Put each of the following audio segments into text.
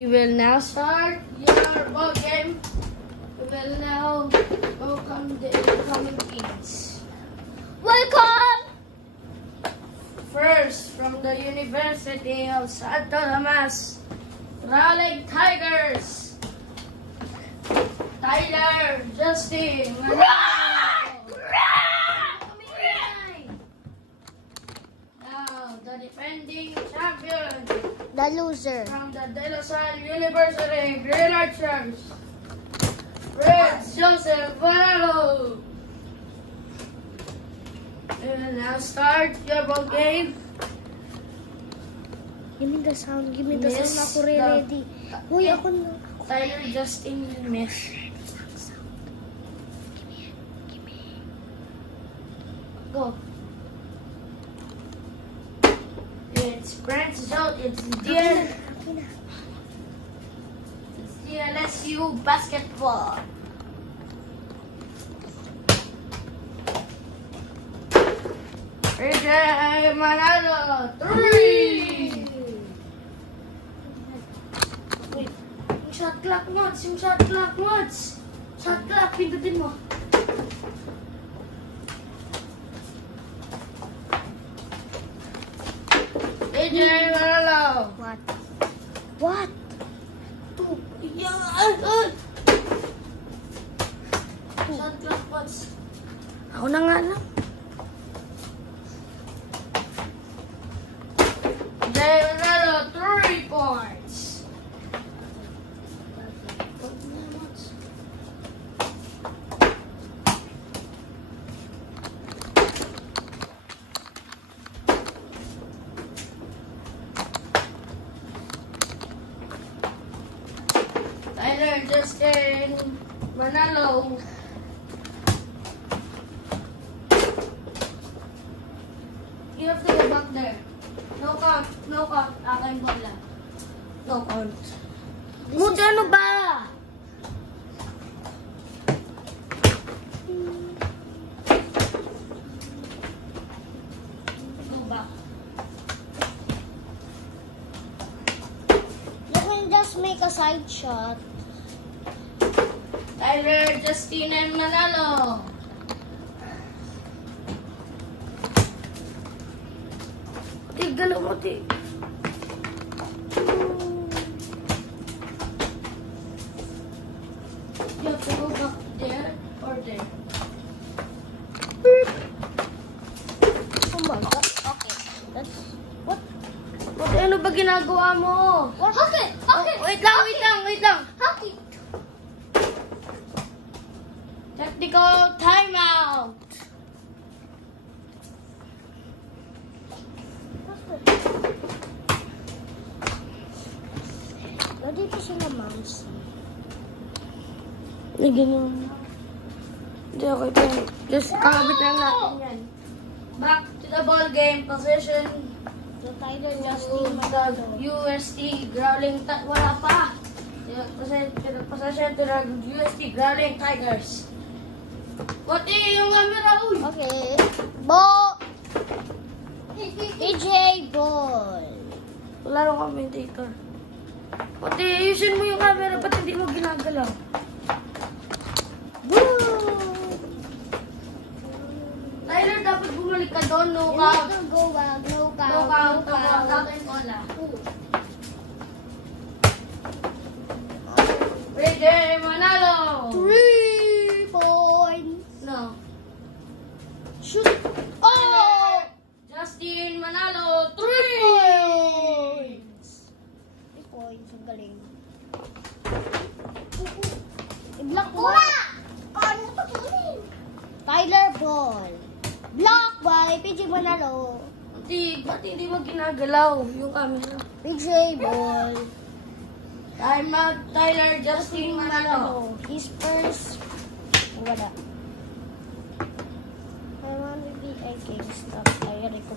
We will now start your ball game. We will now welcome the incoming kids. Welcome! First, from the University of Santo Tomas, Raleigh Tigers, Tyler Justin. Now, the defending champion. The loser. From the De La Salle University, Green Archers, Red Joseph Varelo. We will now start your ball game. Give me the sound. Give me the Miss sound. Ako ready. Uy, ako na. Tyler Justin Miss. Go. It's Prince Joe. It's DLSU basketball. AJ Manalo, 3! Wait, yung shot clock mods, Shot clock, pindutin mo. AJ Manalo. What? What? Shot clock mods. Ako na nga lang. AJ Manalo, 3 points. Tyler Justin Manalo. You have to go back there. No count. Aking bola. No count. Buti ano ba? Go back. You can just make a side shot. Tyler Justin and Manalo. Galaw mo, Ti. You have to go back there or there. Oh my God. Okay. That's... What? What? Ano ba ginagawa mo? What? Okay. Wait lang. Hockey. Technical timeout. Dito siya na mouse. Ganyan. Hindi, okay pa yan. Just kakabit lang natin yan. Back to the ball game position. So, Tyler The Justin Manalo. UST Growling wala pa. Possession to the UST Growling Tigers. Pati yung camera, uy! Okay. Ball. AJ ball. Wala nang commentator. Pati ayusin mo yung camera, ba't hindi mo ginagalaw? Woo! Tyler, dapat bumalik ka doon, no You count. need to go back. No count. No count, aking bola. AJ Manalo! 3 points. No. Shoot. Oh! Justin Manalo, 3! 3 points. Ang galing. I-block mo. Paano ito kunin? Tyler ball. Block by PJ Manalo. Ba't hindi mo ginagalaw yung camera? PJ ball. Time out, Tyler Justin Manalo. His first. Wala. I wanna be a GameStop. Ay, ko.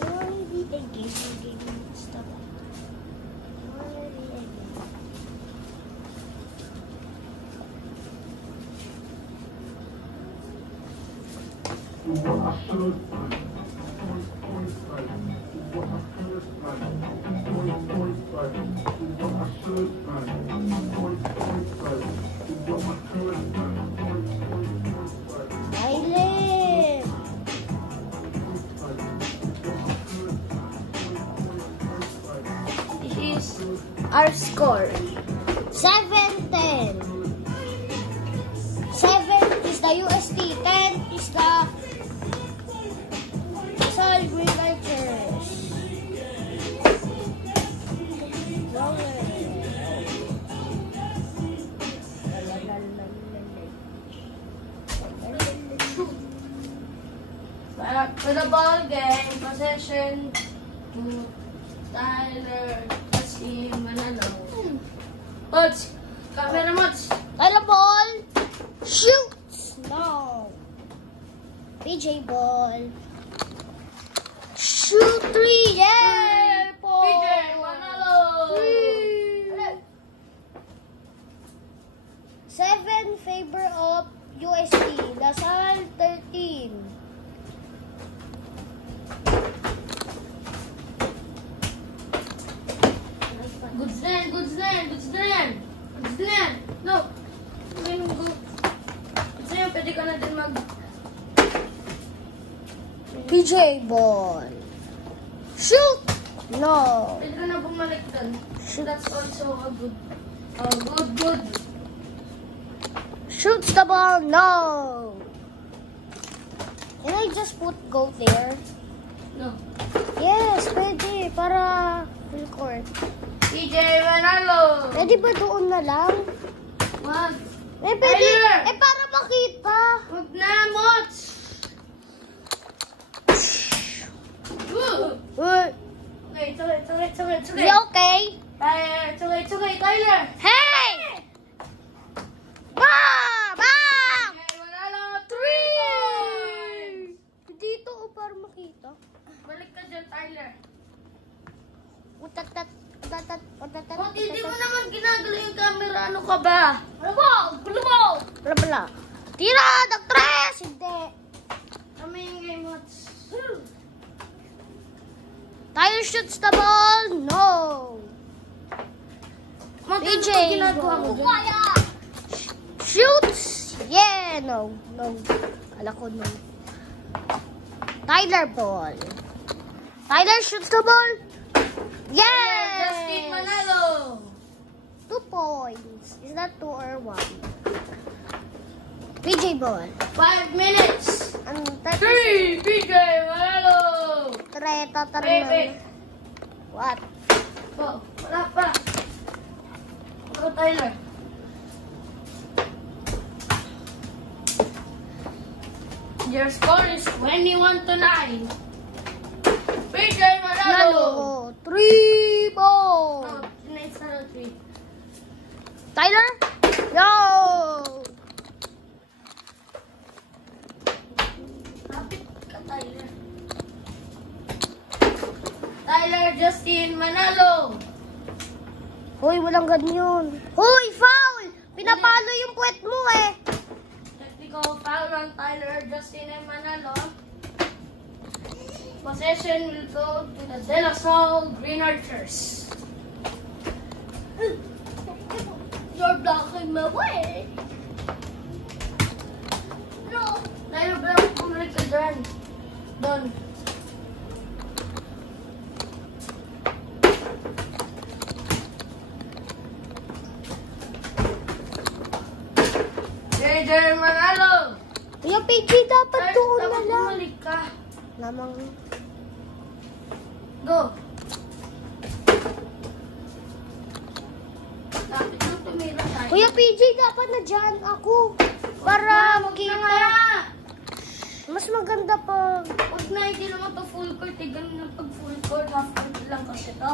I wanna be a GameStop. I wanna be a GameStop. What our score? 7-10. 7 is the UST. 10 is the Lasal Green Lighters. For the ball game, possession to Tyler Kasi Manalo. Mods, camera mods. Tyler ball. Shoots. No. PJ ball. Shoot 3. Yeah. PJ Manalo. 7 favor of UST. Lasal 13. Goods na yan, goods na yan, goods na yan. Goods na yan. No. Goods na yan, pwede ka na din mag... PJ ball. Shoot. No. Pwede ka na bumalik doon. That's also a good... good. Shoots the ball. No. Can I just put goal there? No. Yes, pwede. Para full court. PJ Manalo. Pwede ba doon na lang? Wag. Eh, pwede. Tyler! Eh, para makita. Wag na, Mots. Uy. It's okay. You okay? It's okay, Tyler. Hey! Bam! Bam! PJ Manalo, 3 points. Dito o para makita. Balik ka dyan, Tyler. Utatat. Mot, hindi mo naman ginagalo yung camera. Ano ka ba? Bala. Tira! Nag-tres! Hindi. Kami yung game, Mots. Tyler shoots the ball. No. Mot, ano PJ. ba ginagawa mo dyan? Shoots. Yeah. No. Kala ko no. Tyler ball. Tyler shoots the ball. Yes. Justin Manalo. 2 points. Is that 2 or 1? PJ ball. 5 minutes. 3. 3, PJ Manalo. Treta. Wait. What? Oh, wala pa. Ako, Tyler. Your score is 21-9. PJ Manalo. Nalo. 3 ball. Oh, tonight's not a 3. Tyler? No. Kapit ka, Tyler. Tyler Justin Manalo. Hoy, walang ganyan. Hoy, foul! Pinapalo yung puwet mo eh. Technical foul on Tyler Justin Manalo. Possession will go to the De La Salle Green Archers. You're blocking my way. No. Tyler, bro, bumalik ka dyan. Doon. JJ Manalo. Kuya PJ, dapat doon na lang. Bumalik ka. Namang... Go. Dapat nang tumira tayo. Kuya PJ, dapat na dyan ako. Para makita. Kaya. Mas maganda pa. Huwag na, hindi naman to full court. Ganun na pag full court, half court lang kasi to.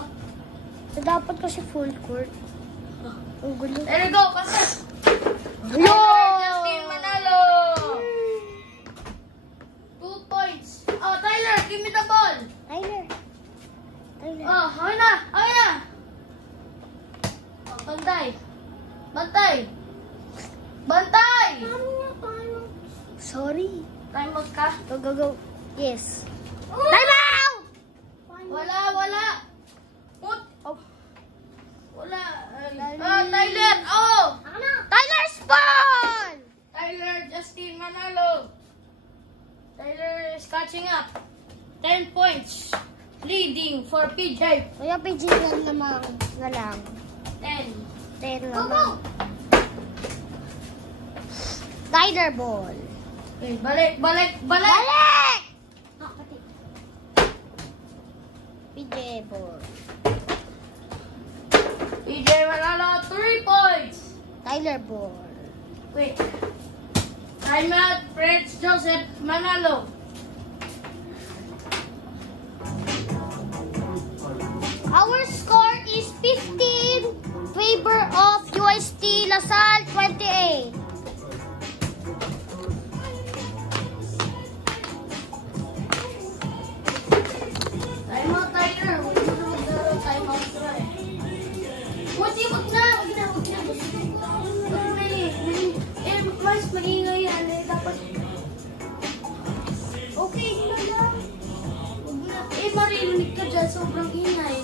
Dapat kasi full court. Ang gulo. There we go, kasi. Yo! Justin Manalo. 2 points. Oh, Tyler, give me the ball. Tyler. Oh, okay na. Oh, bantay. Sorry. Time out ka. Go. Yes. Time out! Wala. Put. Oh. Wala. Tyler. Oh. Tyler spawn! Tyler Justin Manalo. Tyler is catching up. 10 points. leading for PJ. Kuya PJ na lang. 10. 10 Go, go! naman. Tyler ball. Okay, balik! Balik! Ah, pati. PJ ball. PJ Manalo, 3 points! Tyler ball. Wait. I'm at Prince Joseph Manalo. Our score is 15 favor of UST LaSalle 28. Time out, Tyler. Huwag mo na maglaro. Time out na eh. Wag na. Mas maingay yan eh. Dapat... Okay, na lang. Huwag na. Maririnig ka dyan. Sobrang ingay.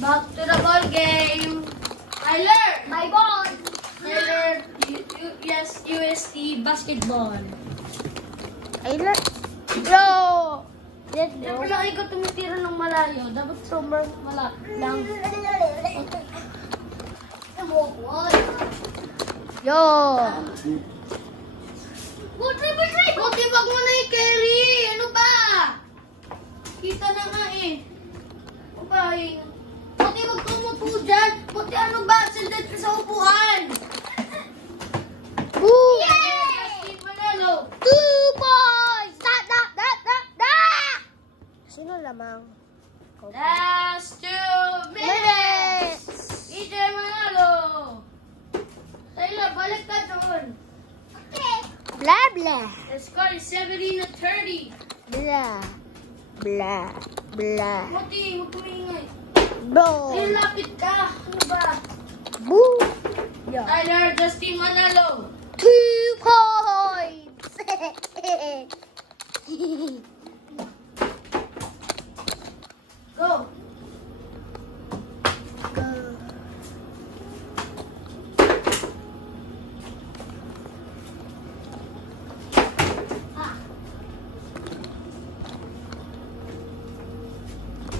Back to the ball game. Tyler! My ball. Tyler, yes, UST basketball. Tyler. Yo. Let's Kaya go. pala ikaw tumitira ng malayo. Dapat sobrang malapit lang. Yo. Buti wag mo na i-carry. Ano ba? Kita na nga eh. Ano ba eh? Buti wag tumupo dyan. Buti ano ba? Sandal ka sa upuan. Woo. Yay! Manalo. 2 points. Da. Sino lamang? Last 2 minutes. EJ Manalo. Tyler, balik ka doon. Blah blah. The score is 70-30. Blah. Blah. Blah. Buti, huwag kumingay. Bro. Ay, lapit ka. Ano ba? Boo. Yo. Tyler, Justin Manalo. 2 points. Go.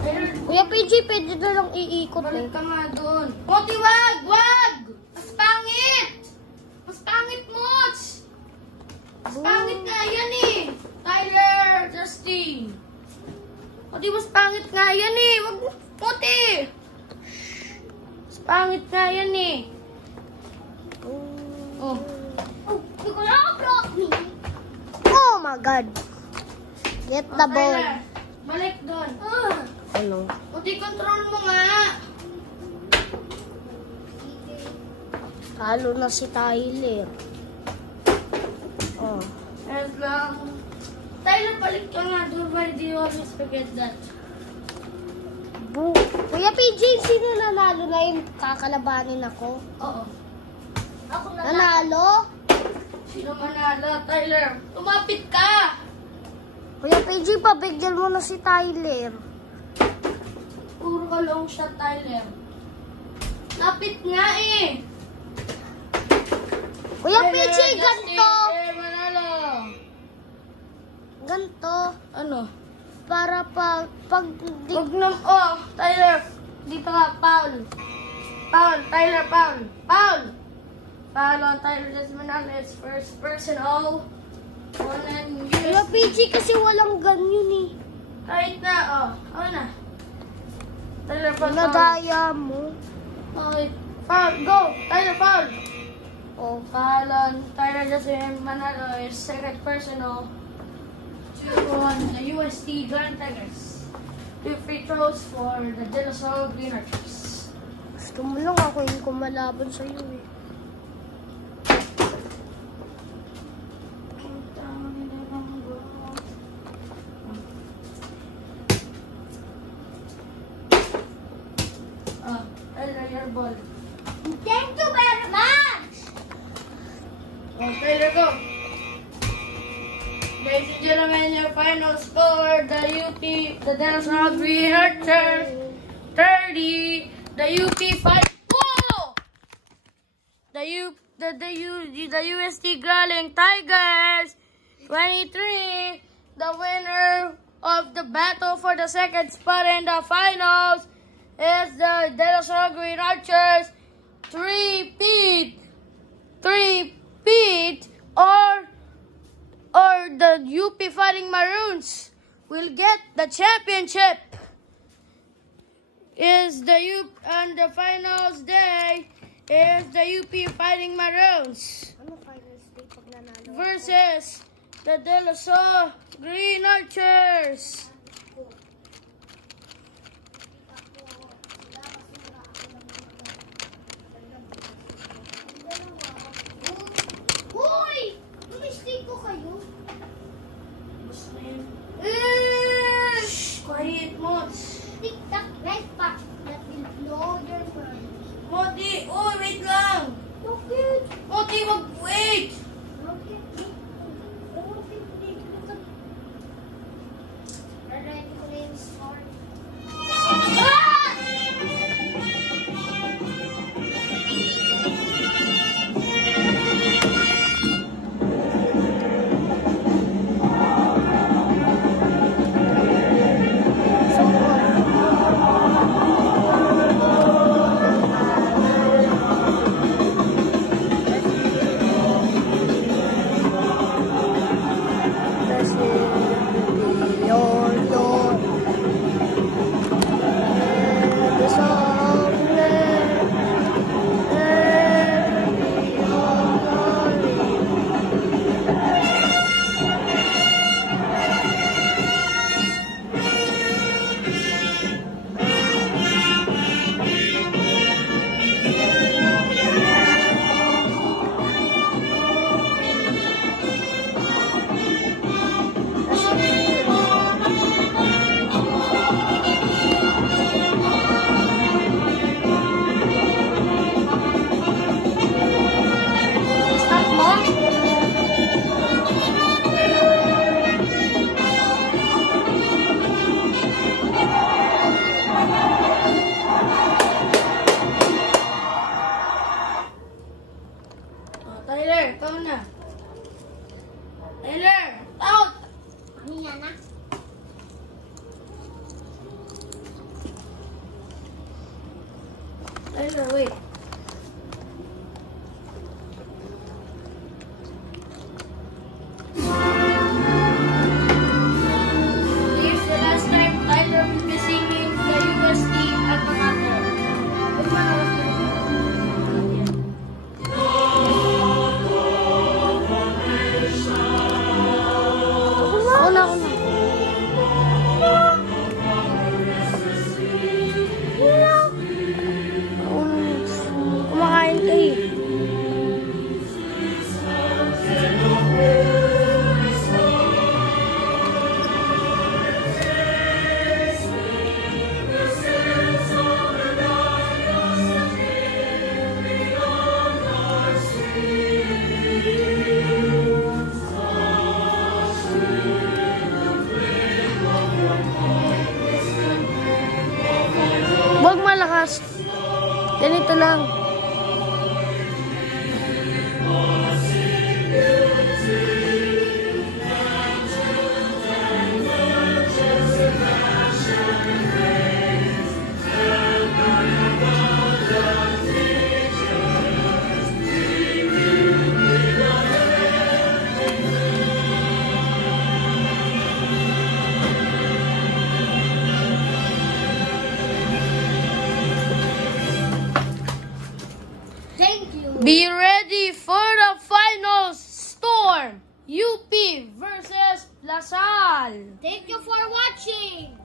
Tyler, Kuya PJ, pwede na lang iikot eh. balik ka nga doon. Buti, wag! Wag! Mas pangit! Mas pangit, Mots! Mas pangit nga yan eh. Tyler, Justin. Buti, mas pangit nga yan eh. Wag, Buti! Mas pangit nga yan eh. Oh. You gonna block me? Oh my God. Get the ball. Tyler, balik doon. Ano? Buti, control mo nga. Talo na si Tyler. Oh. And lang. Tyler, balik ka nga doon. Why do you always forget that? Boo. Kuya PJ, sino nanalo na yung kakalabanin ako? Oo. Ako na. Nanalo? Sino manalo? Tyler, tumapit ka! Kuya PJ, pabigyan mo na si Tyler. Puro ka long shot, Tyler. Lapit nga eh! Kuya Tyler, PJ, Justin, ganito. manalo! Ganito. Ano? Para pag di, Huwag na, oh, Tyler, dito ka, foul. Foul, Tyler, foul. Foul! Foul on Tyler, just manalo. It's first person, oh. One and Kuya use. PJ kasi walang ganyan eh. Kahit na, oh. Ano na? Tyler, foul. Nadaya mo. Okay. Foul, go! Tyler, foul! Oh. Foul on Tyler, just manalo. Is second person, oh. 2 on the UST Grand Tigers. 2 free throws for the De La Salle Green Archers. Gusto mo lang ako yung kumalaban sa'yo eh. Tyler, your ball. Thank you very much! Oh, Tyler, go. Ladies and gentlemen, your final score, the De La Salle Green Archers 30, the UP fight. Whoa! The UST Galing Tigers 23, the winner of the battle for the second spot in the finals is the De La Salle Green Archers. Three-peat, or the UP Fighting Maroons will get the championship. Is the UP on the finals day is the UP Fighting Maroons Ano finals day pag nanalo? versus the De La Salle Green Archers. Hoy! Lumistig ko kayo. Shh! Quiet, Mods. Tik-tak, right back. That will blow your mind. Moti! Oh, wait lang! Bakit? Moti, wait! Bakit? Ready ko na yung story. Tyler, ikaw na. Tyler, out! Hiya na. Tyler, wait. Here's the last time Tyler will be singing the UST alma mater. Which one was the Ako na. Kumakain kayo. Huwag malakas. Ganito lang. Thank you. Be ready for the finals. Storm UP versus La Salle. Thank you for watching.